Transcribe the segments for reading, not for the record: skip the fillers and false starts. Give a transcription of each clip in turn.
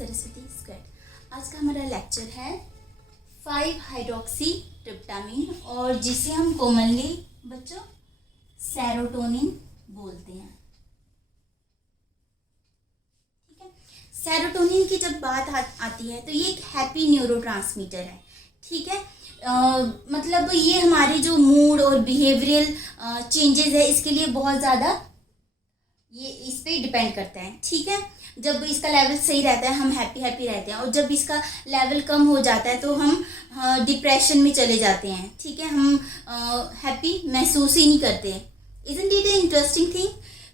Saraswati square. आज का हमारा लेक्चर है 5 हाइड्रोक्सी ट्रिप्टामिन और जिसे हम कॉमनली बच्चों सेरोटोनिन बोलते हैं। ठीक है, सेरोटोनिन की जब बात आती है तो ये एक हैप्पी न्यूरोट्रांसमीटर है। ठीक है, मतलब ये हमारे जो मूड और बिहेवियरल चेंजेस है इसके लिए बहुत ज़्यादा ये इस पे डिपेंड करता है। ठीक है, जब इसका लेवल सही रहता है हम हैप्पी रहते हैं और जब इसका लेवल कम हो जाता है तो हम डिप्रेशन में चले जाते हैं। ठीक है, हम हैप्पी महसूस ही नहीं करते। Isn't it A interesting thing.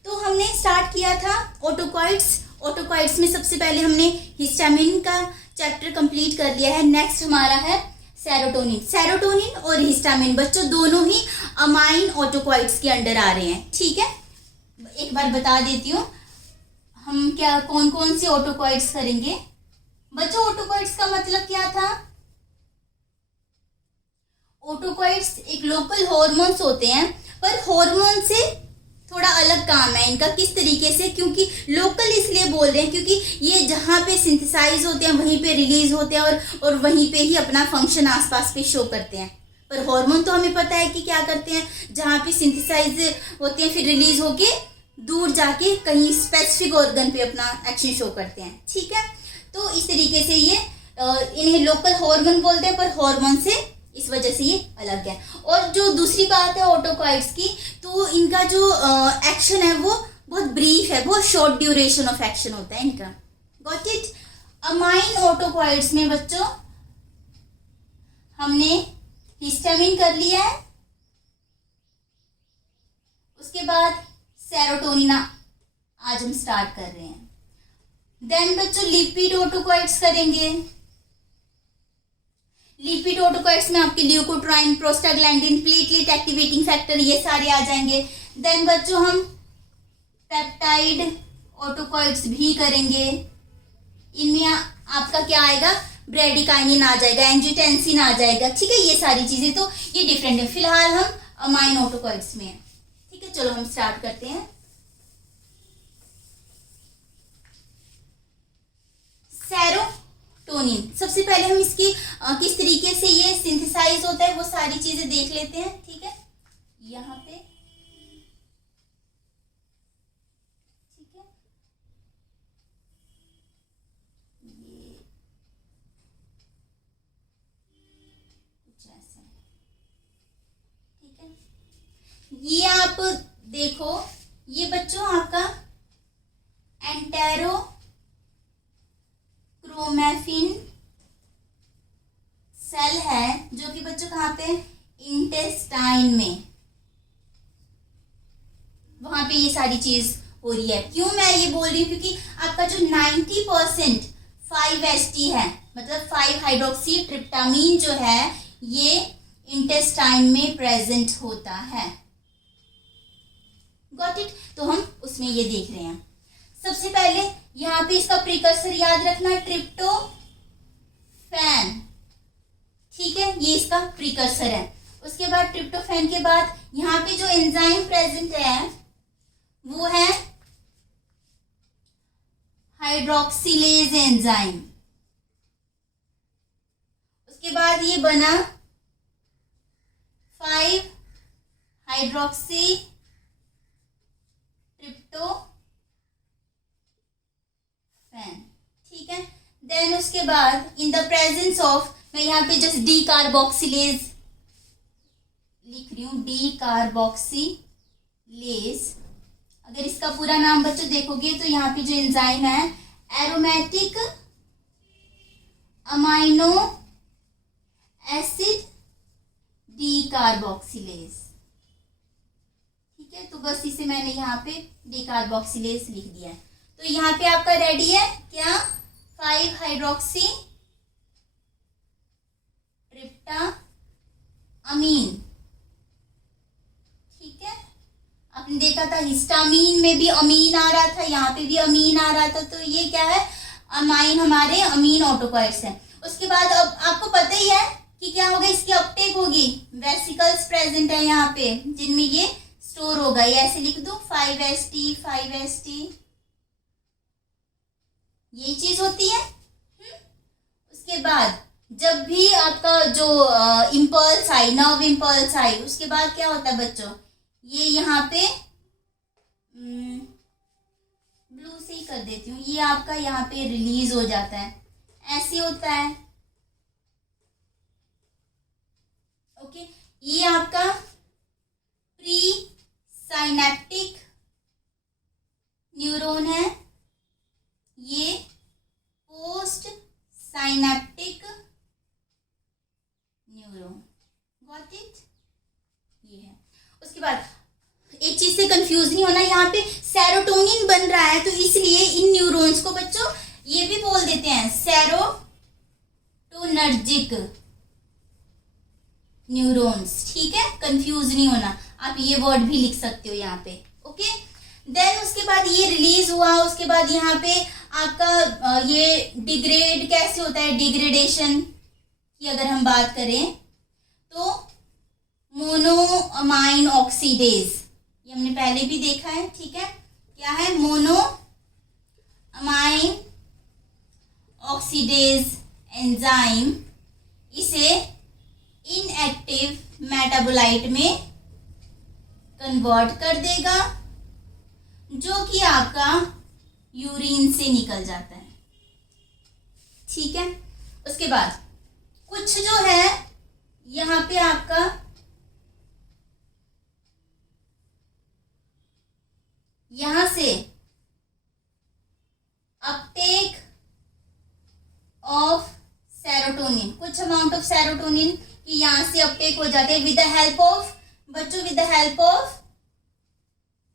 तो हमने स्टार्ट किया था ऑटोकॉइड्स में सबसे पहले हमने हिस्टामिन का चैप्टर कंप्लीट कर लिया है। नेक्स्ट हमारा है सेरोटोनिन और हिस्टामिन बच्चों दोनों ही अमाइन ऑटोकॉइड्स के अंडर आ रहे हैं। ठीक है, एक बार बता देती हूँ हम क्या कौन कौन से ऑटोकॉइड्स करेंगे। बच्चों ऑटोकॉइड्स का मतलब क्या था? ऑटोकॉइड्स एक लोकल हॉर्मोन्स होते हैं, पर हॉर्मोन से थोड़ा अलग काम है इनका। किस तरीके से? क्योंकि लोकल इसलिए बोल रहे हैं क्योंकि ये जहाँ पे सिंथेसाइज होते हैं वहीं पे रिलीज होते हैं और वहीं पे ही अपना फंक्शन आसपास पे शो करते हैं। पर हार्मोन तो हमें पता है कि क्या करते हैं, जहाँ पे सिंथेसाइज होते हैं फिर रिलीज होके दूर जाके कहीं स्पेसिफिक ऑर्गन पे अपना एक्शन शो करते हैं। ठीक है, तो इस तरीके से ये इन्हें लोकल हार्मोन बोलते हैं, पर हार्मोन से इस वजह से ये अलग है। और जो दूसरी बात है ऑटोकॉइड्स की, तो इनका जो एक्शन है वो बहुत ब्रीफ है, बहुत शॉर्ट ड्यूरेशन ऑफ एक्शन होता है इनका। Got it? अमाइन ऑटोकॉइड्स में बच्चों हमने हिस्टामिन कर लिया है, उसके बाद सेरोटोनिन आज हम स्टार्ट कर रहे हैं। देन बच्चों लिपिड ऑटोकॉइड्स करेंगे। लिपिड ऑटोकॉइड्स में आपके leukotriene, prostaglandin, platelet activating factor ये सारे आ जाएंगे। देन बच्चों हम पेप्टाइड ऑटोकॉइड्स भी करेंगे। इनमें आपका क्या आएगा? ब्रेडिकाइनिन आ जाएगा, एंजियोटेंसिन आ जाएगा। ठीक है, ये सारी चीजें तो ये डिफरेंट है। फिलहाल हम अमाइन ऑटोकॉइड्स में हैं। ठीक है, चलो हम स्टार्ट करते हैं। सेरोटोनिन सबसे पहले हम इसकी किस तरीके से ये सिंथेसाइज होता है वो सारी चीजें देख लेते हैं। ठीक है, यहाँ पे ठीक है, ये कुछ ऐसा है। ठीक है, ये आप देखो, ये बच्चों आपका एंटेरोक्रोमैफिन सेल है जो कि बच्चों कहाँ पे? इंटेस्टाइन में, वहां पे ये सारी चीज हो रही है। क्यों मैं ये बोल रही हूँ? क्योंकि आपका जो 90% 5-HT है, मतलब 5 हाइड्रोक्सी ट्रिप्टामिन जो है ये इंटेस्टाइन में प्रेजेंट होता है। Got it? तो हम उसमें ये देख रहे हैं। सबसे पहले यहाँ पे इसका प्रिकर्सर याद रखना, ट्रिप्टोफैन। ठीक है, ये इसका प्रिकर्सर है। उसके बाद ट्रिप्टोफैन के बाद यहाँ पे जो एंजाइम प्रेजेंट है वो है हाइड्रोक्सिलेज एंजाइम। उसके बाद ये बना 5 हाइड्रोक्सी ट्रिप्टोफैन। ठीक है, देन उसके बाद इन द प्रेजेंस ऑफ, मैं यहाँ पे जस्ट डी कार्बोक्सिलेज लिख रही हूँ, डी कार्बोक्सिलेज। अगर इसका पूरा नाम बच्चों देखोगे तो यहाँ पे जो एंजाइम है aromatic amino acid D carboxylase. ठीक है, तो बस इसे मैंने यहाँ पे डिकार्बोक्सिलेज लिख दिया है। तो यहाँ पे आपका रेडी है क्या? 5 हाइड्रोक्सी ट्रिप्टामीन। ठीक है, आपने देखा था हिस्टामीन में भी अमीन आ रहा था, यहाँ पे भी अमीन आ रहा था। तो ये क्या है? अमाइन हमारे अमीन ऑटोकॉइड्स हैं। उसके बाद अब आपको पता ही है कि क्या होगा, इसकी अपटेक होगी। वेसिकल्स प्रेजेंट है यहाँ पे जिनमें ये स्टोर होगा। ये ऐसे लिख दो 5ST 5ST, यही चीज होती है। उसके बाद जब भी आपका जो इम्पल्स आई, नर्व इम्पल्स आई, उसके बाद क्या होता है बच्चों, ये यहाँ पे ब्लू से ही कर देती हूँ, ये आपका यहाँ पे रिलीज हो जाता है, ऐसे होता है। ओके, ये आपका प्री साइनेप्टिक न्यूरॉन है, ये post synaptic neuron. Got it? ये है। उसके बाद एक चीज से कंफ्यूज नहीं होना, यहाँ पे सेरोटोनिन बन रहा है, तो इसलिए इन न्यूरॉन्स को बच्चों ये भी बोल देते हैं सेरोटोनर्जिक न्यूरॉन्स। ठीक है, कंफ्यूज नहीं होना, आप ये वर्ड भी लिख सकते हो यहाँ पे। ओके, देन उसके बाद ये रिलीज हुआ, उसके बाद यहाँ पे आपका ये डिग्रेड कैसे होता है, डिग्रेडेशन की अगर हम बात करें तो मोनोअमाइन ऑक्सीडेज, ये हमने पहले भी देखा है। ठीक है, क्या है, मोनोअमाइन ऑक्सीडेज एंजाइम इसे इनएक्टिव मेटाबोलाइट में कन्वर्ट कर देगा, जो कि आपका यूरिन से निकल जाता है। ठीक है, उसके बाद कुछ जो है यहाँ पे आपका यहाँ से अपटेक ऑफ सेरोटोनिन, कुछ अमाउंट ऑफ सेरोटोनिन की यहाँ से अपटेक हो जाते हैं विद द हेल्प ऑफ बच्चों, with the help of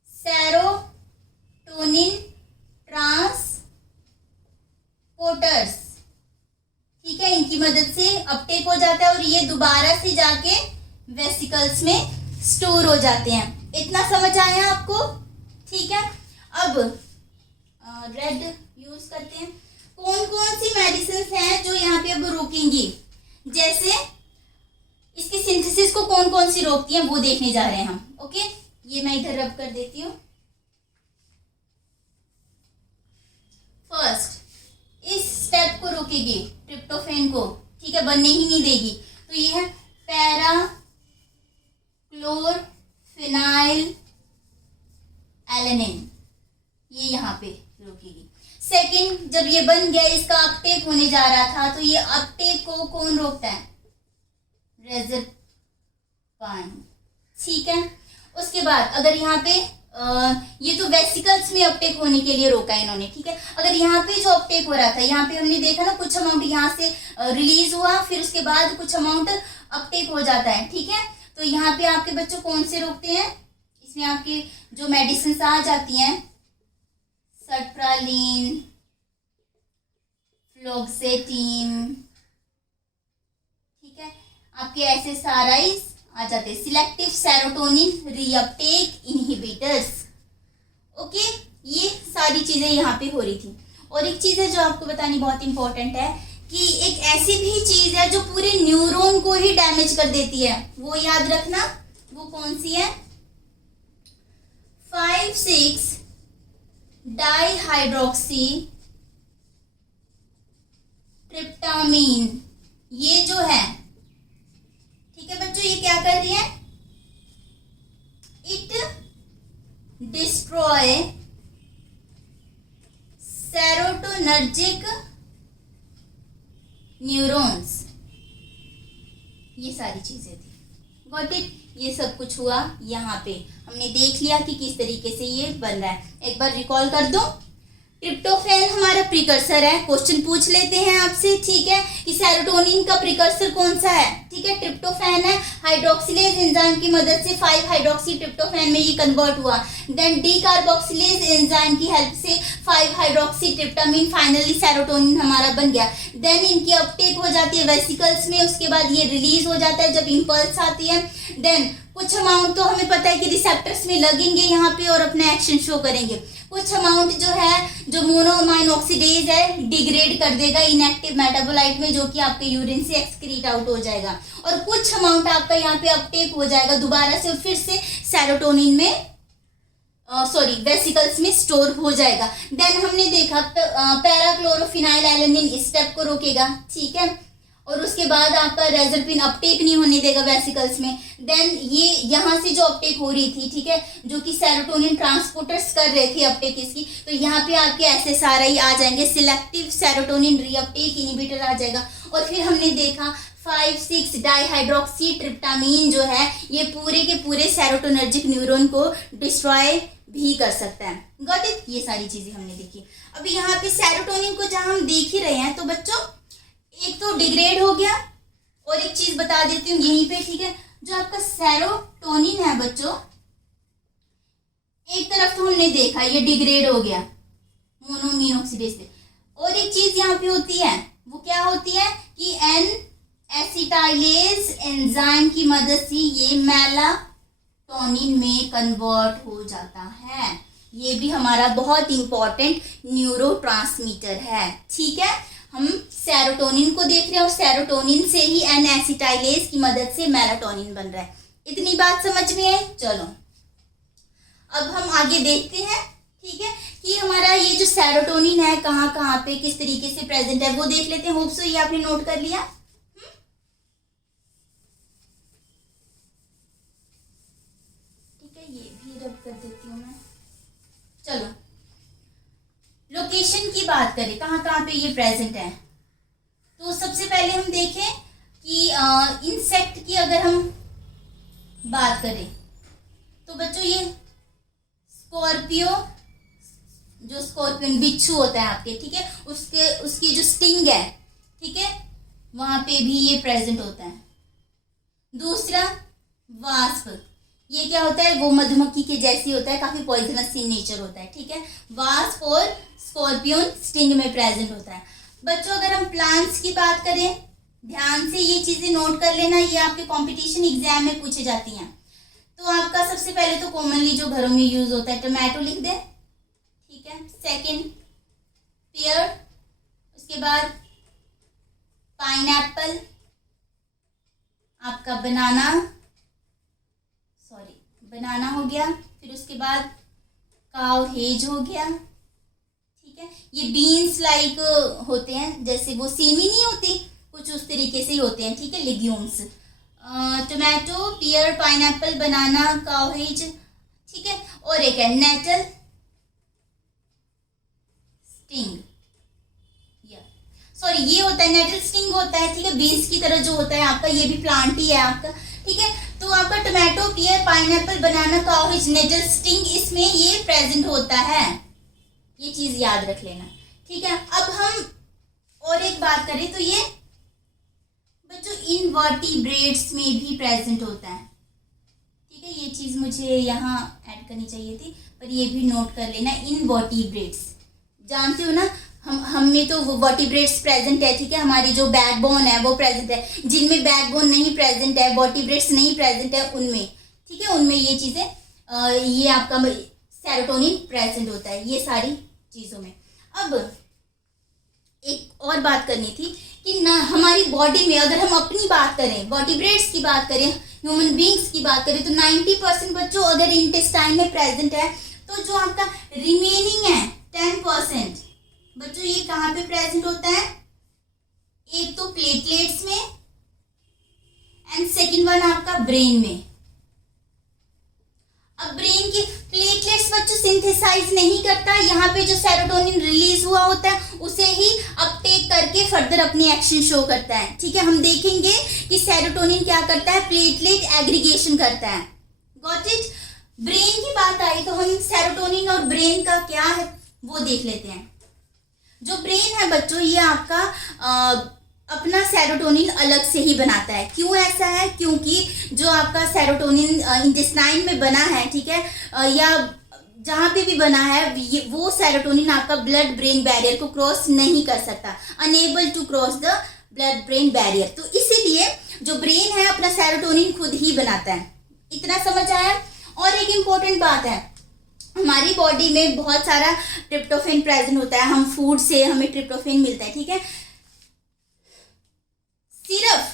serotonin transporters. ठीक है, इनकी मदद से अपटेक हो जाता है और ये दोबारा से जाके वेसिकल्स में स्टोर हो जाते हैं। इतना समझ आया आपको? ठीक है, अब रेड यूज करते हैं। कौन कौन सी मेडिसिन हैं जो यहाँ पे अब रोकेंगी, जैसे इसकी सिंथेसिस को कौन कौन सी रोकती हैं वो देखने जा रहे हैं हम। ओके, ये मैं इधर रब कर देती हूँ। फर्स्ट इस स्टेप को रोकेगी, ट्रिप्टोफैन को। ठीक है, बनने ही नहीं देगी, तो ये है पैरा क्लोरफिनाइल एलेनिन, ये यहाँ पे रोकेगी। सेकंड, जब ये बन गया, इसका अपटेक होने जा रहा था, तो ये अपटेक को कौन रोकता है, रेज़ेपाइन। ठीक है, उसके बाद अगर यहाँ पे ये तो वेसिकल्स में अपटेक होने के लिए रोका है इन्होंने। ठीक है, अगर यहाँ पे जो अपटेक हो रहा था, यहाँ पे हमने देखा ना, कुछ अमाउंट यहाँ से रिलीज हुआ, फिर उसके बाद कुछ अमाउंट अपटेक हो जाता है। ठीक है, तो यहाँ पे आपके बच्चों कौन से रोकते हैं, इसमें आपकी जो मेडिसिन आ जाती हैं, सर्ट्रालिन, फ्लोक्सेटिन, ठीक है, आपके एसएसआरआईज आ जाते हैं, selective serotonin reuptake inhibitors. Okay, ये सारी चीजें यहाँ पे हो रही थी। और एक चीज है जो आपको बतानी बहुत इंपॉर्टेंट है, कि एक ऐसी भी चीज है जो पूरे न्यूरॉन को ही डैमेज कर देती है, वो याद रखना। वो कौन सी है, 5,6 डाइहाइड्रोक्सी ट्रिप्टामीन, ये जो है, ठीक है बच्चों, ये क्या कर रही है, इट डिस्ट्रॉय सेरोटोनर्जिक न्यूरॉन्स। ये सारी चीजें थी। Got it? ये सब कुछ हुआ यहाँ पे, हमने देख लिया कि किस तरीके से ये बन रहा है। एक बार रिकॉल कर दो, ट्रिप्टोफैन हमारा प्रिकर्सर है। क्वेश्चन पूछ लेते हैं आपसे, ठीक है, कि सेरोटोनिन का प्रिकर्सर कौन सा है। ठीक है, ट्रिप्टोफैन है। हाइड्रोक्सिलेज एंजाइम की मदद से 5 हाइड्रोक्सी ट्रिप्टोफैन में ये कन्वर्ट हुआ। देन डी कार्बोक्सिलेज एंजाइम की हेल्प से 5 हाइड्रोक्सी ट्रिप्टामिन, फाइनली सेरोटोनिन हमारा बन गया। देन इनकी अपटेक हो जाती है वेसिकल्स में, उसके बाद ये रिलीज हो जाता है जब इम्पल्स आती है। देन कुछ अमाउंट तो हमें पता है कि रिसेप्टर्स में लगेंगे यहाँ पे और अपना एक्शन शो करेंगे। कुछ अमाउंट जो है, जो मोनोअमाइन ऑक्सीडेज है, डिग्रेड कर देगा इनएक्टिव मेटाबोलाइट में, जो कि आपके यूरिन से एक्सक्रीट आउट हो जाएगा। और कुछ अमाउंट आपका यहाँ पे अपटेक हो जाएगा दोबारा से, फिर से सेरोटोनिन में सॉरी वेसिकल्स में स्टोर हो जाएगा। देन हमने देखा पैराक्लोरोफिनाइल एलानिन इस स्टेप को रोकेगा, ठीक है, और उसके बाद आपका रेजरपिन अपटेक नहीं होने देगा वेसिकल्स में। देन ये यहाँ से जो अपटेक हो रही थी, ठीक है, जो कि सेरोटोनिन ट्रांसपोर्टर्स कर रहे थे अपटेक इसकी, तो यहाँ पे आपके SSRI आ जाएंगे, सिलेक्टिव सेरोटोनिन रीअपटेक इनिबिटर आ जाएगा। और फिर हमने देखा 5,6 डाइहाइड्रोक्सी ट्रिप्टामीन जो है ये पूरे के पूरे सेरोटोनर्जिक न्यूरॉन को डिस्ट्रॉय भी कर सकता है। Got it? ये सारी चीजें हमने देखी। अभी यहाँ पे सेरोटोनिन को जहाँ हम देख ही रहे हैं, तो बच्चों एक तो डिग्रेड हो गया, और एक चीज बता देती हूँ यहीं पे, ठीक है, जो आपका सेरोटोनिन है बच्चों, एक तरफ तो हमने देखा ये डिग्रेड हो गया मोनोमीन ऑक्सीडेज से, और एक चीज यहाँ पे होती है, वो क्या होती है कि एन एसिटाइलेज एंजाइम की मदद से ये मेलाटोनिन में कन्वर्ट हो जाता है। ये भी हमारा बहुत इंपॉर्टेंट न्यूरोट्रांसमीटर है, ठीक है। हम सेरोटोनिन को देख रहे हैं और सेरोटोनिन से ही एन एसिटाइलेज की मदद से मेलाटोनिन बन रहा है। इतनी बात समझ में है? चलो अब हम आगे देखते हैं, ठीक है, कि हमारा ये जो सेरोटोनिन है कहाँ कहाँ पे किस तरीके से प्रेजेंट है वो देख लेते हैं। होप सो ये आपने नोट कर लिया। ठीक है, ये भी रब कर देती हूँ मैं। चलो लोकेशन की बात करें, कहाँ कहाँ पे ये प्रेजेंट है, तो सबसे पहले हम देखें कि इंसेक्ट की अगर हम बात करें तो बच्चों ये स्कॉर्पियो, जो स्कॉर्पियन बिच्छू होता है आपके, ठीक है, उसकी जो स्टिंग है, ठीक है, वहां पे भी ये प्रेजेंट होता है। दूसरा वास्प, ये क्या होता है, वो मधुमक्खी के जैसी होता है, काफी पॉइजनस इन नेचर होता है, ठीक है। वास्प और स्कॉर्पियन स्टिंग में प्रेजेंट होता है। बच्चों अगर हम प्लांट्स की बात करें, ध्यान से ये चीजें नोट कर लेना, ये आपके कंपटीशन एग्जाम में पूछी जाती हैं। तो आपका सबसे पहले तो कॉमनली जो घरों में यूज होता है टोमेटो लिख दे, ठीक है। सेकंड पेयर, उसके बाद पाइनएप्पल, आपका बनाना हो गया, फिर उसके बाद काव हेज हो गया, ठीक है। ये बीन्स लाइक होते हैं, जैसे वो सेमी नहीं होती, कुछ उस तरीके से ही होते हैं, ठीक है, लेग्यूम्स। टोमेटो, पियर, पाइनएप्पल, बनाना, काव हेज, ठीक है। और एक है नेटल स्टिंग, सॉरी ये होता है नेटल स्टिंग होता है, ठीक है, बीन्स की तरह जो होता है आपका, ये भी प्लांट ही है आपका, ठीक है। तो आपका टोमेटो, पियर, पाइनएप्पल, बनाना, काव हेज, नेटल स्टिंग, इसमें ये प्रेजेंट होता है, ये चीज याद रख लेना, ठीक है। अब हम और एक बात करें तो ये बच्चों इनवर्टिब्रेट्स में भी प्रेजेंट होता है, ठीक है। ये चीज मुझे यहाँ ऐड करनी चाहिए थी, पर ये भी नोट कर लेना। इनवर्टिब्रेट्स जानते हो ना, हम में तो वर्टिब्रेट्स प्रेजेंट है, ठीक है, हमारी जो बैकबोन है वो प्रेजेंट है। जिनमें बैकबोन नहीं प्रेजेंट है, वर्टिब्रेट्स नहीं प्रेजेंट है, उनमें, ठीक है, उनमें ये चीजें ये आपका सेरोटोनिन प्रेजेंट होता है, ये सारी चीजों में। अब एक और बात करनी थी कि ना हमारी बॉडी में अगर हम अपनी बात करें, वर्टिब्रेट्स की बात करें, ह्यूमन बींग्स की बात करें, तो 90% बच्चों अगर इंटेस्टाइन में प्रेजेंट है, तो जो आपका रिमेनिंग है 10% बच्चों ये कहाँ पे प्रेजेंट होता है, एक तो प्लेटलेट्स में एंड सेकंड वन आपका ब्रेन में। अब ब्रेन की प्लेटलेट्स बच्चों सिंथेसाइज नहीं करता, यहाँ पे जो सेरोटोनिन रिलीज हुआ होता है उसे ही अपटेक करके फर्दर अपनी एक्शन शो करता है, ठीक है। हम देखेंगे कि सेरोटोनिन क्या करता है, प्लेटलेट एग्रीगेशन करता है। Got it? ब्रेन की बात आई तो हम सेरोटोनिन और ब्रेन का क्या है वो देख लेते हैं। जो ब्रेन है बच्चों ये आपका अपना सेरोटोनिन अलग से ही बनाता है। क्यों ऐसा है? क्योंकि जो आपका सेरोटोनिन इंटेस्टाइन में बना है, ठीक है, या जहाँ पे भी बना है, वो सेरोटोनिन आपका ब्लड ब्रेन बैरियर को क्रॉस नहीं कर सकता, unable to cross the blood brain barrier. तो इसीलिए जो ब्रेन है अपना सेरोटोनिन खुद ही बनाता है। इतना समझ आया? और एक इम्पोर्टेंट बात है, हमारी बॉडी में बहुत सारा ट्रिप्टोफेन प्रेजेंट होता है, हम फूड से हमें ट्रिप्टोफेन मिलता है, ठीक है। सिर्फ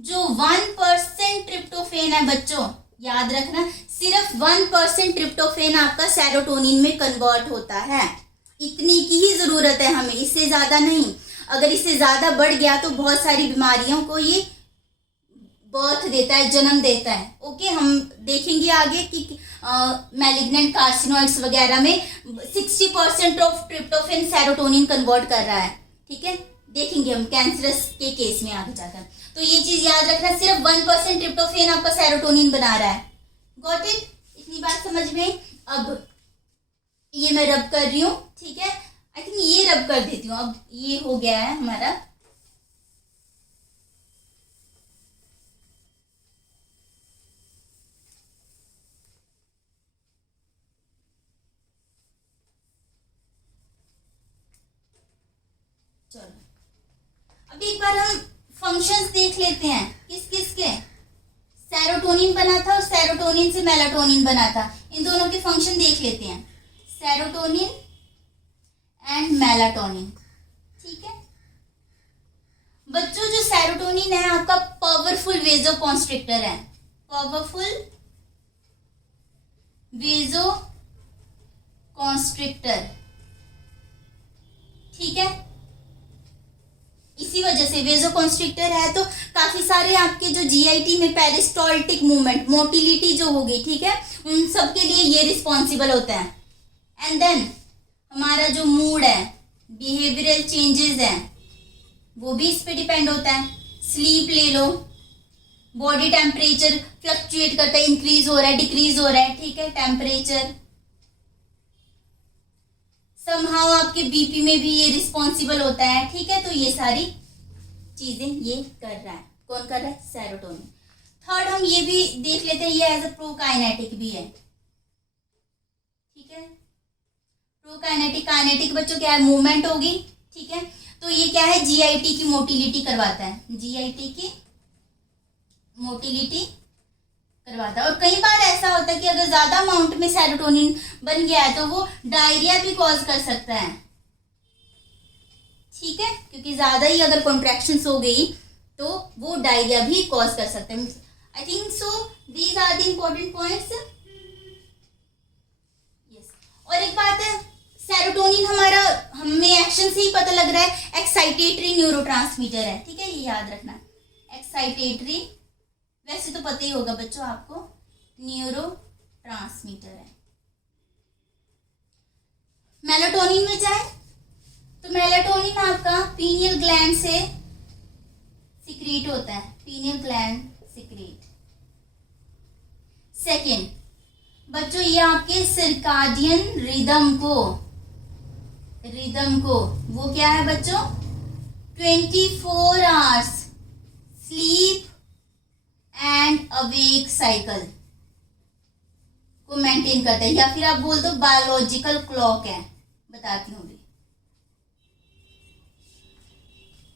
जो 1% ट्रिप्टोफेन है बच्चों, याद रखना, सिर्फ 1% ट्रिप्टोफेन आपका सेरोटोनिन में कन्वर्ट होता है। इतनी की ही ज़रूरत है हमें, इससे ज़्यादा नहीं। अगर इससे ज़्यादा बढ़ गया तो बहुत सारी बीमारियों को ये बर्थ देता है, जन्म देता है। ओके, हम देखेंगे आगे कि मैलिग्नेंट कार्सिनोइड्स वगैरह में 60% ऑफ ट्रिप्टोफेन सेरोटोनिन कन्वर्ट कर रहा है। ठीक है, देखेंगे हम कैंसरस के केस में आगे जाकर। तो ये चीज़ याद रखना, सिर्फ 1% ट्रिप्टोफेन आपका सेरोटोनिन बना रहा है। Got it? इतनी बात समझ में? अब ये मैं रब कर रही हूँ, ठीक है। आई थिंक ये रब कर देती हूँ। अब ये हो गया है हमारा। चलो अब एक बार हम फंक्शंस देख लेते हैं, किस किस के। सेरोटोनिन बना था और सेरोटोनिन से मेलाटोनिन बना था, इन दोनों के फंक्शन देख लेते हैं। सेरोटोनिन एंड मेलाटोनिन, ठीक है बच्चों। जो सेरोटोनिन है आपका पावरफुल वेजोकॉन्स्ट्रिक्टर है, पावरफुल वेजोकॉन्स्ट्रिक्टर, ठीक है। इसी वजह से वेजोकॉन्स्ट्रिक्टर है तो काफी सारे आपके जो जीआईटी में पेरिस्टाल्टिक मूवमेंट, मोटिलिटी जो होगी, ठीक है, उन सब के लिए ये रिस्पॉन्सिबल होता है। एंड देन हमारा जो मूड है, बिहेवियरल चेंजेस है, वो भी इस पे डिपेंड होता है। स्लीप ले लो, बॉडी टेम्परेचर फ्लक्चुएट करता है, इंक्रीज हो रहा है, डिक्रीज हो रहा है, ठीक है, टेम्परेचर। समहाउ आपके बीपी में भी ये रिस्पॉन्सिबल होता है, ठीक है। तो ये सारी चीजें ये कर रहा है, कौन कर रहा है? सेरोटोनिन। थर्ड हम ये भी देख लेते हैं, ये एज अ प्रोकाइनेटिक भी है, ठीक है। प्रोकाइनेटिक, काइनेटिक बच्चों क्या है? मूवमेंट होगी, ठीक है। तो ये क्या है? जीआईटी की मोटिलिटी करवाता है, जीआईटी की मोटिलिटी करवाता है। और कई बार ऐसा होता है कि अगर ज्यादा अमाउंट में सेरोटोनिन बन गया है तो वो डायरिया भी कॉज कर सकता है, ठीक है, क्योंकि ज्यादा ही अगर कॉन्ट्रैक्शंस हो गई तो वो डायरिया भी कॉज कर सकता है। I think so these are the important points. Yes, और एक बात है, सेरोटोनिन हमारा हमें एक्शन से ही पता लग रहा है एक्साइटेटरी न्यूरोट्रांसमीटर है, ठीक है, ये याद रखना। एक्साइटेटरी वैसे तो पता ही होगा बच्चों आपको, न्यूरो ट्रांसमीटर है। मेलाटोनिन में जाए तो मेलाटोनिन आपका पीनियल ग्लैंड से सिक्रीट होता है, पीनियल ग्लैंड सिक्रीट। सेकेंड बच्चों, ये आपके सर्काडियन रिदम को वो क्या है बच्चों? 24 hours sleep and awake cycle को मेंटेन करता है, या फिर आप बोल दो बायोलॉजिकल क्लॉक है। बताती हूँ भी,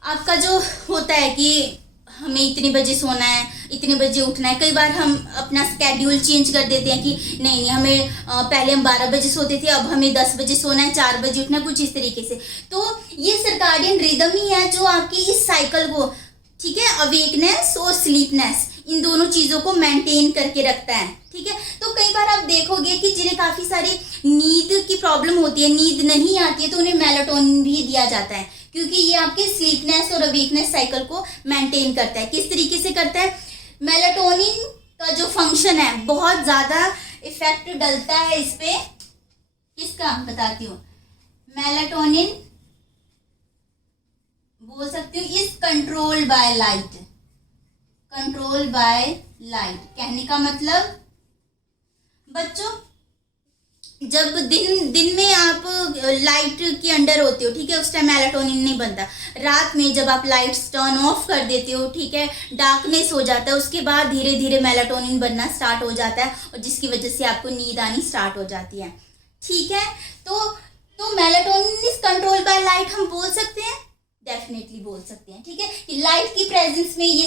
आपका जो होता है कि हमें इतने बजे सोना है, इतने बजे उठना है। कई बार हम अपना स्केड्यूल चेंज कर देते हैं कि नहीं हमें पहले हम 12 बजे सोते थे, अब हमें 10 बजे सोना है, 4 बजे उठना है, कुछ इस तरीके से। तो ये सर्काडियन रिदम ही है जो आपकी इस साइकिल को, ठीक है, अवेकनेस और स्लीपनेस, इन दोनों चीज़ों को मेंटेन करके रखता है, ठीक है। तो कई बार आप देखोगे कि जिन्हें काफ़ी सारी नींद की प्रॉब्लम होती है, नींद नहीं आती है, तो उन्हें मेलाटोनिन भी दिया जाता है, क्योंकि ये आपके स्लीपनेस और अवेकनेस साइकिल को मेंटेन करता है। किस तरीके से करता है? मेलाटोनिन का जो फंक्शन है बहुत ज़्यादा इफेक्ट डलता है इस पे, किसका बताती हूँ। मेलाटोनिन बोल सकती हूँ is controlled by light, control by light. कहने का मतलब बच्चों, जब दिन में आप लाइट के अंडर होते हो, ठीक है, उस टाइम मेलाटोनिन नहीं बनता। रात में जब आप लाइट्स टर्न ऑफ कर देते हो, ठीक है, डार्कनेस हो जाता है, उसके बाद धीरे धीरे मेलाटोनिन बनना स्टार्ट हो जाता है, और जिसकी वजह से आपको नींद आनी स्टार्ट हो जाती है, ठीक है। तो melatonin is control by light हम बोल सकते हैं, डेफिनेटली बोल सकते हैं, ठीक है, कि लाइट की प्रेजेंस में ये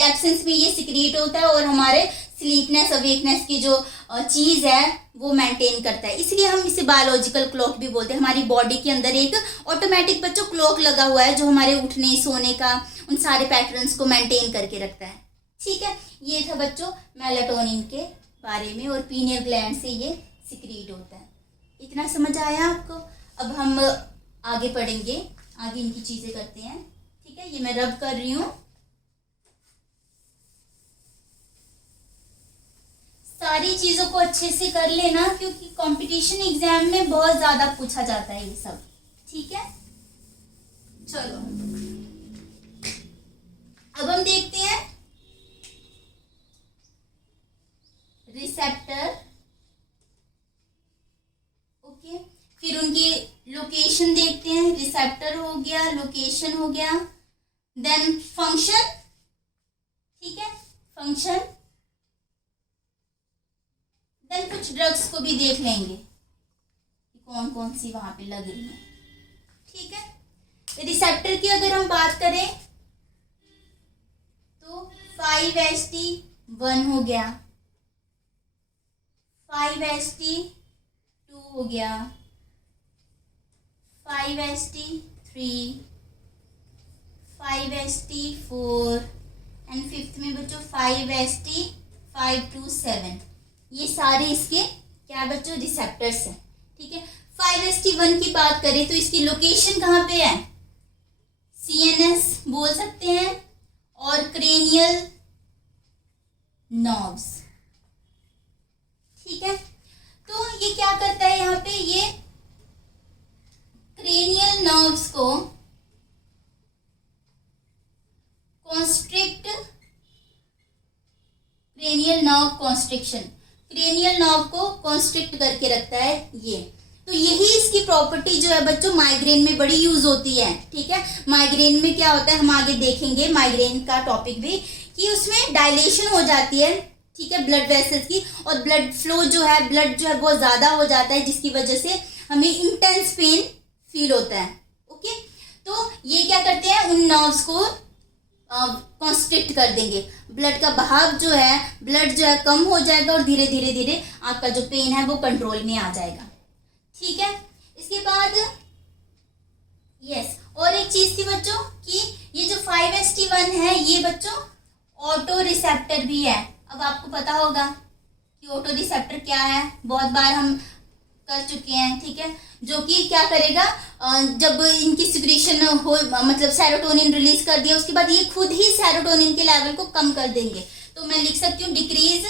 एब्सेंस में ये सिक्रिएट होता है, और हमारे स्लीपनेस अवेकनेस की जो चीज़ है वो मेंटेन करता है। इसलिए हम इसे बायोलॉजिकल क्लॉक भी बोलते हैं। हमारी बॉडी के अंदर एक ऑटोमेटिक बच्चों क्लॉक लगा हुआ है जो हमारे उठने सोने का उन सारे पैटर्न्स को मेंटेन करके रखता है, ठीक है। ये था बच्चों मेलाटोनिन के बारे में, और पीनियल ग्लैंड से ये सिक्रीट होता है। इतना समझ आया आपको? अब हम आगे पढ़ेंगे, आगे इनकी चीज़ें करते हैं। ठीक है, ये मैं रब कर रही हूँ। सारी चीज़ों को अच्छे से कर लेना, क्योंकि कंपटीशन एग्जाम में बहुत ज़्यादा पूछा जाता है ये सब। ठीक है, चलो अब हम देखते हैं रिसेप्टर। ओके, फिर उनकी लोकेशन देखते हैं। रिसेप्टर हो गया, लोकेशन हो गया, देन फंक्शन। ठीक है, फंक्शन, देन कुछ ड्रग्स को भी देख लेंगे कि कौन कौन सी वहां पे लग रही है। ठीक है, रिसेप्टर की अगर हम बात करें तो 5HT1 हो गया, 5HT2 हो गया, 5HT3, 5HT4 एंड फिफ्थ में बच्चों 5HT5 to 7। ये सारे इसके क्या बच्चों रिसेप्टर्स हैं। ठीक है, 5HT1 की बात करें तो इसकी लोकेशन कहाँ पे है? CNS बोल सकते हैं और क्रेनियल नर्व्स। ठीक है, तो ये क्या करता है यहाँ पे? ये क्रेनियल नर्व्स को constrict, cranial nerve constriction, cranial nerve को कॉन्स्ट्रिक्ट करके रखता है ये। तो यही इसकी प्रॉपर्टी जो है बच्चों माइग्रेन में बड़ी यूज होती है। ठीक है, माइग्रेन में क्या होता है हम आगे देखेंगे, माइग्रेन का टॉपिक भी, कि उसमें डायलेशन हो जाती है। ठीक है, ब्लड वेसल्स की, और ब्लड फ्लो जो है, ब्लड जो है बहुत ज़्यादा हो जाता है, जिसकी वजह से हमें इंटेंस पेन फील होता है। ओके, तो ये क्या करते हैं, उन नर्व्स को कॉन्स्ट्रिक्ट कर देंगे। ब्लड का बहाव जो है, ब्लड जो है कम हो जाएगा, और धीरे धीरे धीरे आपका जो पेन है वो कंट्रोल में आ जाएगा। ठीक है, इसके बाद यस, और एक चीज़ थी बच्चों कि ये जो 5HT1 है ये बच्चों ऑटो रिसेप्टर भी है। अब आपको पता होगा कि ऑटो रिसेप्टर क्या है, बहुत बार हम कर चुके हैं। ठीक है, जो कि क्या करेगा, जब इनकी सिक्रीशन हो, मतलब सेरोटोनिन रिलीज कर दिया, उसके बाद ये खुद ही सेरोटोनिन के लेवल को कम कर देंगे। तो मैं लिख सकती हूँ डिक्रीज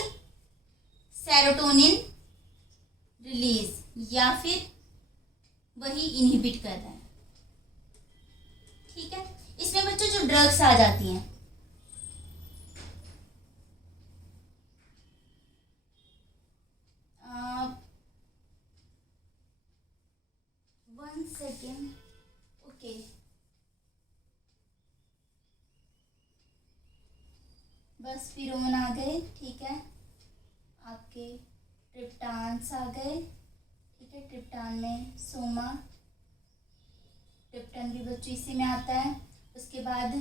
सेरोटोनिन रिलीज, या फिर वही इनहिबिट कर रहा है। ठीक है, इसमें बच्चों जो ड्रग्स आ जाती हैं, सेकेंड, ओके, बस फिरोन आ गए। ठीक है, आपके ट्रिप्टान्स आ गए। ठीक है, ट्रिप्टान में सोमा, ट्रिप्टन भी बच्चों इसी में आता है। उसके बाद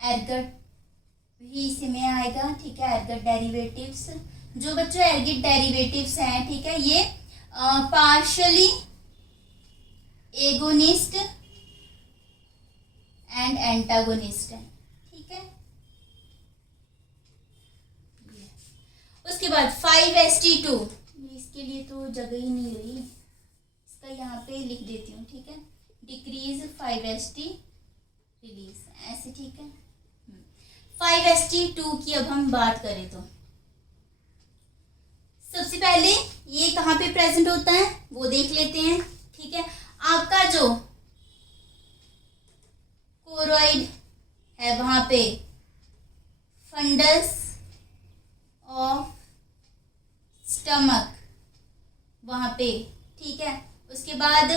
एर्गट भी इसी में आएगा। ठीक है, एर्गट डेरिवेटिव्स, जो बच्चों एर्गट डेरिवेटिव्स हैं, ठीक है, ये पार्शली एगोनिस्ट एंड एंटागोनिस्ट है। ठीक है, उसके बाद 5HT2, इसके लिए तो जगह ही नहीं रही, इसका यहाँ पे लिख देती हूँ। ठीक है, डिक्रीज 5HT रिलीज, ऐसे। ठीक है, 5HT2 की अब हम बात करें तो सबसे पहले ये कहाँ पे प्रेजेंट होता है वो देख लेते हैं। ठीक है, आपका जो कोरोइड है वहां पे फंडस ऑफ स्टमक वहां पे। ठीक है, उसके बाद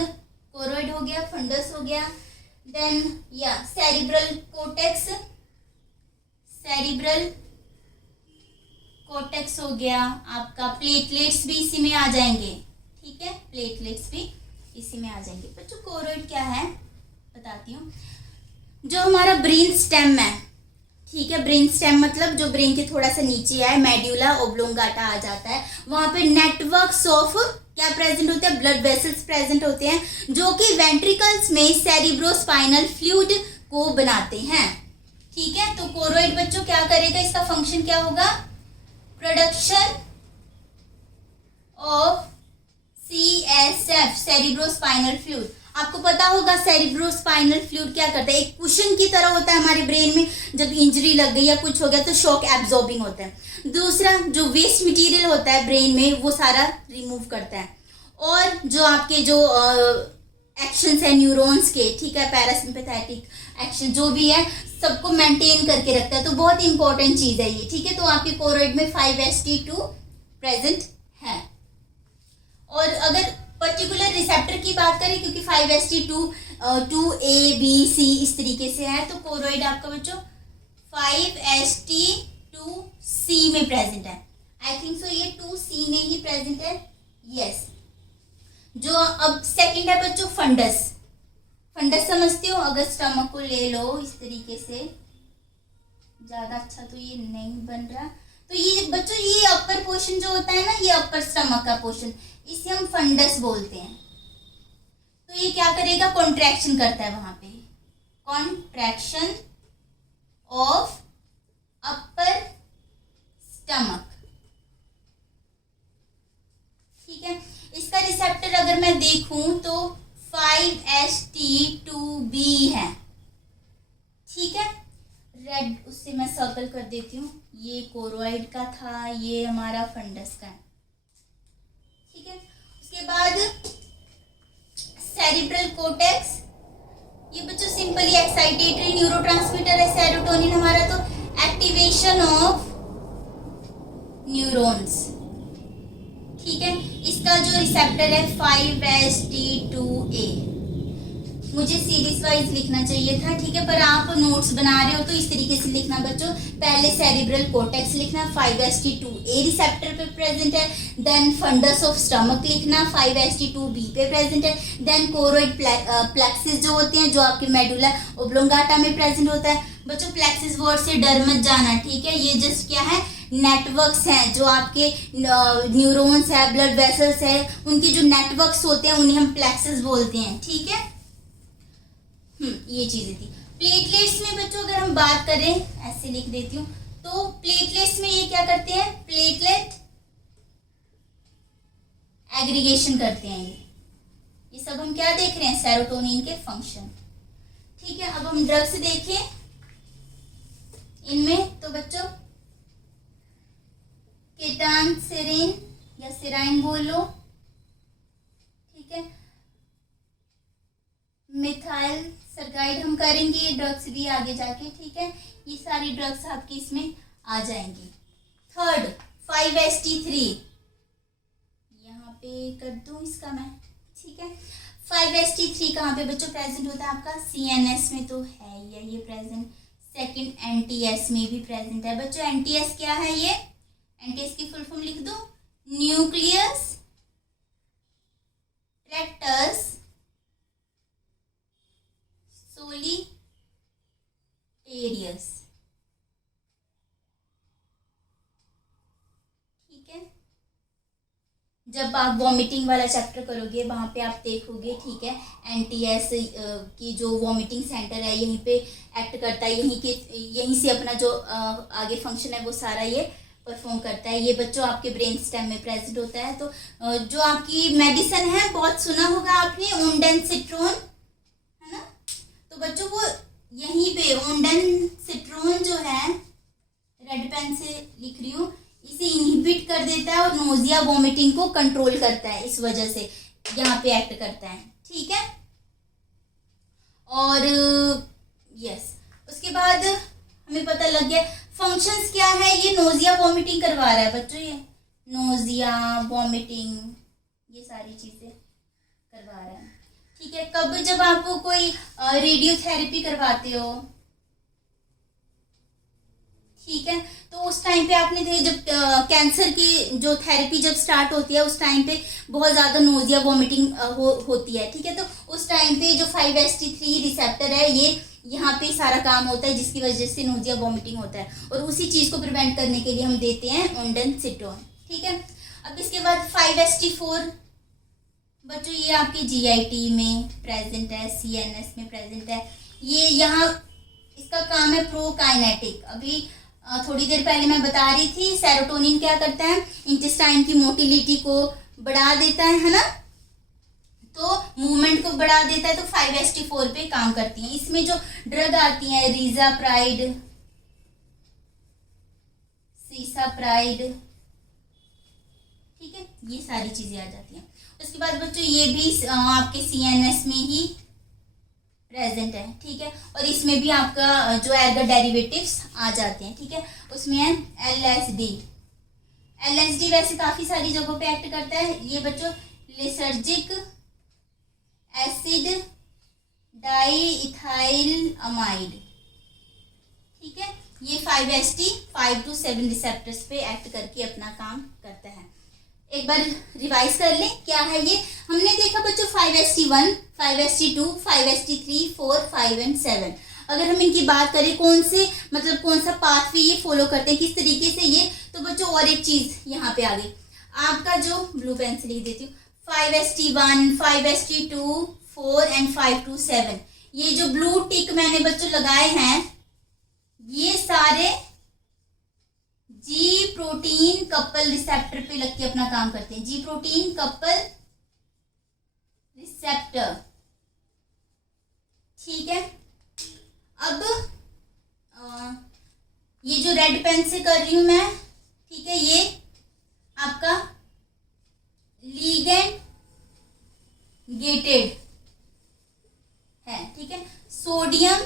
कोरोइड हो गया, फंडस हो गया, देन या सेरिब्रल कोटेक्स, सेरिब्रल कोटेक्स हो गया आपका। प्लेटलेट्स भी इसी में आ जाएंगे। ठीक है, प्लेटलेट्स भी इसी में आ जाएंगे। बच्चों कोरोइड क्या है बताती हूँ। जो हमारा ब्रेन स्टेम है, ठीक है, ब्रेन स्टेम मतलब जो ब्रेन के थोड़ा सा नीचे है, मेड्यूला ओब्लोंगाटा आ जाता है, वहां पे नेटवर्क्स ऑफ क्या प्रेजेंट होते हैं, ब्लड वेसल्स प्रेजेंट होते हैं, जो कि वेंट्रिकल्स में सेरिब्रोस्पाइनल फ्लूइड को बनाते हैं। ठीक है, तो कोरोइड बच्चों क्या करेगा, इसका फंक्शन क्या होगा, production of CSF cerebrospinal fluid. आपको पता होगा सेरिब्रोस्पाइनल फ्लूइड क्या करता है, एक कुशन की तरह होता है हमारे ब्रेन में। जब इंजरी लग गई या कुछ हो गया तो शॉक एब्जॉर्बिंग होता है। दूसरा, जो वेस्ट मटेरियल होता है ब्रेन में वो सारा रिमूव करता है। और जो आपके जो एक्शंस है न्यूरॉन्स के, ठीक है, पैरासिम्पैथेटिक एक्शन जो भी है, सबको मेंटेन करके रखता है। तो बहुत इंपॉर्टेंट चीज़ है ये, ठीक है। तो आपके कोरोइड में 5HT2 प्रेजेंट है। और अगर पर्टिकुलर रिसेप्टर की बात करें, क्योंकि 5HT2 2A B C इस तरीके से है, तो कोरोइड आपका बच्चों 5HT2C में प्रेजेंट है। आई थिंक सो ये 2C में ही प्रेजेंट है, यस। जो अब सेकंड है बच्चों फंडस। फंडस समझते हो, अगर स्टमक को ले लो इस तरीके से, ज़्यादा अच्छा तो ये नहीं बन रहा, तो ये बच्चों ये अपर पोर्शन जो होता है ना, ये अपर स्टमक का पोर्शन, इसे हम फंडस बोलते हैं। तो ये क्या करेगा, कॉन्ट्रैक्शन करता है वहां पे, कॉन्ट्रैक्शन ऑफ अपर स्टमक, ठीक है। इसका रिसेप्टर अगर मैं देखूं तो 5HT2B है, ठीक है। रेड उससे मैं सर्कल कर देती हूँ, ये कोरोइड का था, ये हमारा फंडस का है, ठीक है। उसके बाद सेरिब्रल कोर्टेक्स, ये बच्चों सिंपली एक्साइटेटरी न्यूरोट्रांसमीटर है सेरोटोनिन हमारा, तो एक्टिवेशन ऑफ न्यूरॉन्स, ठीक है। इसका जो रिसेप्टर है 5HT2A। मुझे सीरीज वाइज लिखना चाहिए था, ठीक है, पर आप नोट्स बना रहे हो तो इस तरीके से लिखना बच्चों। पहले सेरिब्रल कोर्टेक्स लिखना, 5HT2A रिसेप्टर पे प्रेजेंट है, देन फंडस ऑफ स्टमक लिखना, 5HT2B पे प्रेजेंट है, देन कोरोइड प्लेक्सिस जो होते हैं, जो आपके मेडुला ओब्लोंगाटा में प्रेजेंट होता है। बच्चों प्लेक्सिस वर्ड से डर मत जाना, ठीक है, ये जस्ट क्या है, नेटवर्क्स हैं, जो आपके न्यूरॉन्स है, ब्लड वेसल्स है, उनके जो नेटवर्क्स होते हैं उन्हें हम प्लेक्सिस बोलते हैं, ठीक है। ये चीजें थी। प्लेटलेट्स में बच्चों अगर हम बात करें, ऐसे लिख देती हूँ, तो प्लेटलेट्स में ये क्या करते हैं, प्लेटलेट एग्रीगेशन करते हैं। ये सब हम क्या देख रहे हैं, सेरोटोनिन के फंक्शन, ठीक है। अब हम ड्रग्स देखें इनमें, तो बच्चों केटानसेरिन या सेराइन बोलो, ठीक है। मिथाइल सरगाइड हम करेंगे, ये ड्रग्स भी आगे जाके, ठीक है। ये सारी ड्रग्स आपकी इसमें आ जाएंगी। थर्ड 5HT3, यहाँ पे कर दूं इसका मैं, ठीक है। 5HT3 कहाँ पे बच्चों प्रेजेंट होता है, आपका CNS में तो है ये प्रेजेंट, सेकंड NTS में भी प्रेजेंट है बच्चों। NTS क्या है, ये NTS की फुल फॉर्म लिख दो, न्यूक्लियस ट्रैक्टर्स सोलिटेरियस, ठीक है। जब आप वॉमिटिंग वाला चैप्टर करोगे वहां पे आप देखोगे, ठीक है, NTS की जो वॉमिटिंग सेंटर है यहीं पे एक्ट करता है, यहीं से अपना जो आगे फंक्शन है वो सारा ये परफॉर्म करता है। ये बच्चों आपके ब्रेन स्टेम में प्रेजेंट होता है। तो जो आपकी मेडिसिन है, बहुत सुना होगा आपने, ओंडेनसिट्रोन, है ना, तो बच्चों वो यहीं पे ओंडेनसिट्रोन जो है, रेड पेन से लिख रही हूँ, इसे इनहिबिट कर देता है और नोजिया वॉमिटिंग को कंट्रोल करता है, इस वजह से यहाँ पे एक्ट करता है, ठीक है। और यस, उसके बाद हमें पता लग गया फंक्शंस क्या है, ये नोजिया वॉमिटिंग करवा रहा है बच्चों, ये नोजिया वॉमिटिंग ये सारी चीजें करवा रहा है, ठीक है। कब, जब आप कोई रेडियोथेरेपी करवाते हो, ठीक है, तो उस टाइम पे आपने देखे जब कैंसर की जो थेरेपी जब स्टार्ट होती है उस टाइम पे बहुत ज़्यादा नोजिया वॉमिटिंग होती है, ठीक है। तो उस टाइम पे जो 5HT3 रिसेप्टर है ये यहाँ पे सारा काम होता है, जिसकी वजह से नोजिया वॉमिटिंग होता है, और उसी चीज़ को प्रिवेंट करने के लिए हम देते हैं ओंडेनसिट्रोन, ठीक है। अब इसके बाद 5HT4 बच्चों ये आपके GIT में प्रेजेंट है, CNS में प्रेजेंट है। ये यहाँ इसका काम है प्रोकाइनेटिक। अभी थोड़ी देर पहले मैं बता रही थी, सेरोटोनिन क्या करता है, इंटेस्टाइन की मोटिलिटी को बढ़ा देता है ना, तो मूवमेंट को बढ़ा देता है, तो 5-HT4 पे काम करती हैं। इसमें जो ड्रग आती हैं, रिजाप्राइड, सीसाप्राइड, ठीक है, ये सारी चीजें आ जाती हैं। उसके बाद बच्चों ये भी आपके CNS में ही प्रेजेंट है, ठीक है, और इसमें भी आपका जो एर्गा डेरिवेटिव्स आ जाते हैं, ठीक है। उसमें है LSD। LSD वैसे काफी सारी जगहों पे एक्ट करता है। ये बच्चों लिसर्जिक एसिड डाईइथाइल अमाइड, ठीक है, ये 5-HT5-7 रिसेप्टर्स पे एक्ट करके अपना काम करता है। एक बार रिवाइज कर लें क्या है ये। हमने देखा बच्चों 5-HT1, 5-HT2, 5-HT3, 4, 5 एंड 7। अगर हम इनकी बात करें कौन से मतलब कौन सा पाथवे ये फॉलो करते हैं, किस तरीके से ये, तो बच्चों और एक चीज यहाँ पे आ गई, आपका जो ब्लू पेन से लिख देती हूँ, 5-HT1, 5-HT2, 4 एंड 5-7, ये जो ब्लू टिक मैंने बच्चों लगाए हैं, ये सारे जी प्रोटीन कपल रिसेप्टर पे लग के अपना काम करते हैं। जी प्रोटीन कपल रिसेप्टर, ठीक है। अब ये जो रेड पेन से कर रही हूं मैं, ठीक है, ये आपका लिगेंड गेटेड है, ठीक है, सोडियम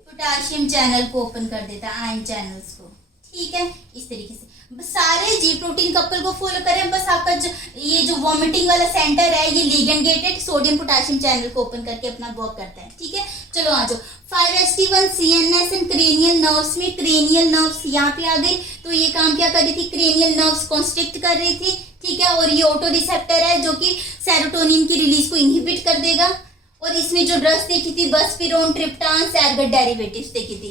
पोटाशियम चैनल को ओपन कर देता है, आयन चैनल्स को, ठीक है। इस तरीके से सारे जी प्रोटीन कपल को फॉलो करें, बस आपका ये जो वॉमिटिंग वाला सेंटर है, ये ligand gated sodium potassium channel को ओपन करके अपना वर्क करता है, ठीक है। चलो आ जाओ, 5-HT1 CNS and cranial nerves में, क्रेनियल नर्व्स यहाँ पे आ गई, तो ये काम क्या कर रही थी, क्रेनियल नर्व्स कॉन्स्ट्रिक्ट कर रही थी, ठीक है, और ये ऑटो रिसेप्टर है जो कि सेरोटोनिन की रिलीज को इनहिबिट कर देगा। और इसमें जो ड्रग्स देखी थी, बसपिरोन, ट्रिप्टान, एर्गट डेरिवेटिव्स देखी थी,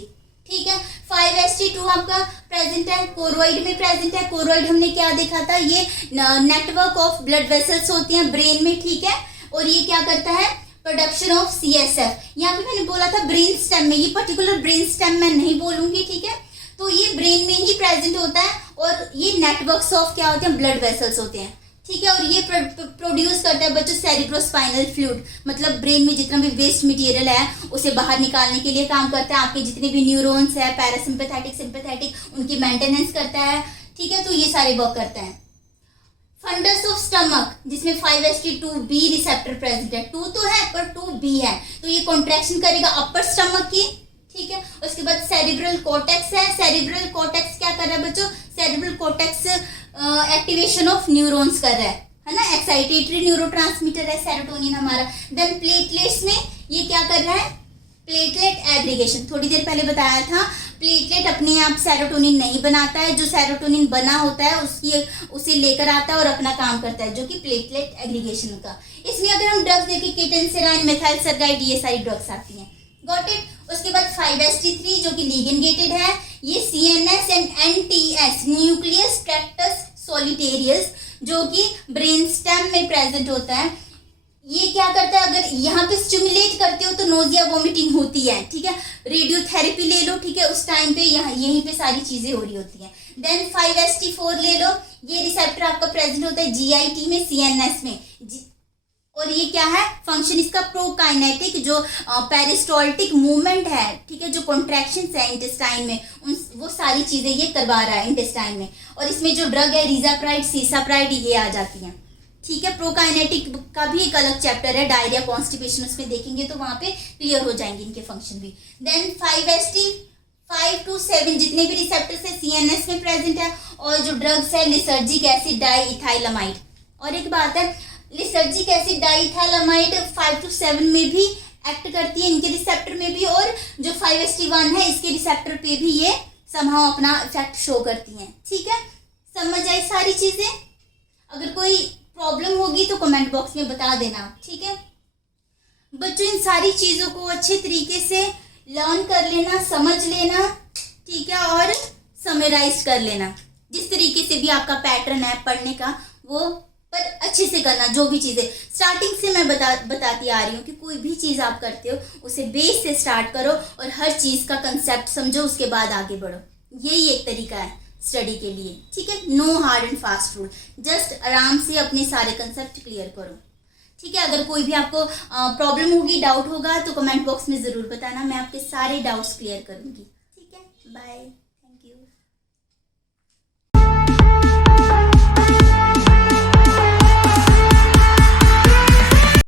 ठीक है। 5-HT2 आपका प्रेजेंट है, कोरोइड में प्रेजेंट है। कोरोइड हमने क्या देखा था, ये नेटवर्क ऑफ ब्लड वेसल्स होती हैं ब्रेन में, ठीक है, और ये क्या करता है, प्रोडक्शन ऑफ CSF। यहाँ पे मैंने बोला था ब्रेन स्टेम में, ये पर्टिकुलर ब्रेन स्टेम मैं नहीं बोलूंगी, ठीक है, तो ये ब्रेन में ही प्रेजेंट होता है, और ये नेटवर्क्स ऑफ क्या होते हैं, ब्लड वेसल्स होते हैं, ठीक है। और ये प्रोड्यूस करता है बच्चों सेरिब्रोस्पाइनल फ्लूइड, मतलब ब्रेन में जितना भी वेस्ट मटेरियल है उसे बाहर निकालने के लिए काम करता है। आपके जितने भी न्यूरॉन्स है, पैरासिम्पैथेटिक, सिंपैथेटिक, उनकी मेंटेनेंस करता है, ठीक है, तो ये सारे वर्क करता है। फंडस ऑफ स्टमक, जिसमें 5-HT2B रिसेप्टर प्रेजेंट है, 2 तो है पर 2B है, तो ये कॉन्ट्रैक्शन करेगा अपर स्टमक की, ठीक है। उसके बाद सेरिब्रल कॉर्टेक्स है। सेरिब्रल कॉर्टेक्स क्या कर रहा है बच्चों, cerebral cortex activation of neurons कर रहा है ना, एक्साइटेटरी न्यूरोट्रांसमीटर है सेरोटोनिन हमारा। देन प्लेटलेट्स में ये क्या कर रहा है, प्लेटलेट एग्रीगेशन, थोड़ी देर पहले बताया था, प्लेटलेट अपने आप सेरोटोनिन नहीं बनाता है, जो सेरोटोनिन बना होता है उसे लेकर आता है और अपना काम करता है, जो कि प्लेटलेट एग्रीगेशन का। इसमें अगर हम ड्रग्स देखें, केटेनसेराइन, मेथाइलसरगाइड, ये सारी ड्रग्स आती हैं, गॉट इट। उसके बाद 5-HT3 जो कि लिगेंड गेटेड है, ये CNS and NTS, nucleus tractus solitarius, जो कि ब्रेन स्टेम में प्रेजेंट होता है। ये क्या करता है, अगर यहाँ पे स्टिमुलेट करते हो तो नोजिया वोमिटिंग होती है, ठीक है, रेडियोथेरेपी ले लो, ठीक है, उस टाइम पे यहीं पे सारी चीजें हो रही होती हैं। देन 5-HT4 ले लो, ये रिसेप्टर आपका प्रेजेंट होता है GIT में, CNS में, और ये क्या है, फंक्शन इसका प्रोकाइनेटिक, जो पेरिस्टोल्टिक मूवमेंट है, ठीक है, जो कॉन्ट्रैक्शंस है इंटेस्टाइन में, वो सारी चीजें ये करवा रहा है इंटेस्टाइन में। और इसमें जो ड्रग है रिजाप्राइड, सीसाप्राइड, ये आ जाती हैं, ठीक है। प्रोकाइनेटिक का भी एक अलग चैप्टर है, डायरिया, कॉन्स्टिपेशन, उसमें देखेंगे तो वहां पे क्लियर हो जाएंगे इनके फंक्शन भी। देन 5-HT5-7 जितने भी रिसेप्टर्स है CNS में प्रेजेंट है, और जो ड्रग्स है लिसर्जिक एसिड डाईइथाइलामाइड। और एक बात है, लिसर्जिक एसिड डाईइथाइलामाइड 5-7 में भी एक्ट करती है, इनके रिसेप्टर में भी, और जो 5-HT1 है इसके रिसेप्टर पे भी ये समहाउ अपना इफेक्ट शो करती हैं, ठीक है। समझ आई सारी चीजें? अगर कोई प्रॉब्लम होगी तो कमेंट बॉक्स में बता देना, ठीक है बच्चों। इन सारी चीजों को अच्छे तरीके से लर्न कर लेना, समझ लेना, ठीक है, और समराइज कर लेना। जिस तरीके से भी आपका पैटर्न है पढ़ने का, वो पर अच्छे से करना। जो भी चीज़ें स्टार्टिंग से मैं बताती आ रही हूँ कि कोई भी चीज़ आप करते हो उसे बेस से स्टार्ट करो और हर चीज़ का कंसेप्ट समझो, उसके बाद आगे बढ़ो। यही एक तरीका है स्टडी के लिए, ठीक है। No hard and fast rule, just आराम से अपने सारे कंसेप्ट क्लियर करो, ठीक है। अगर कोई भी आपको प्रॉब्लम होगी, डाउट होगा तो कमेंट बॉक्स में ज़रूर बताना, मैं आपके सारे डाउट्स क्लियर करूँगी, ठीक है। बाय।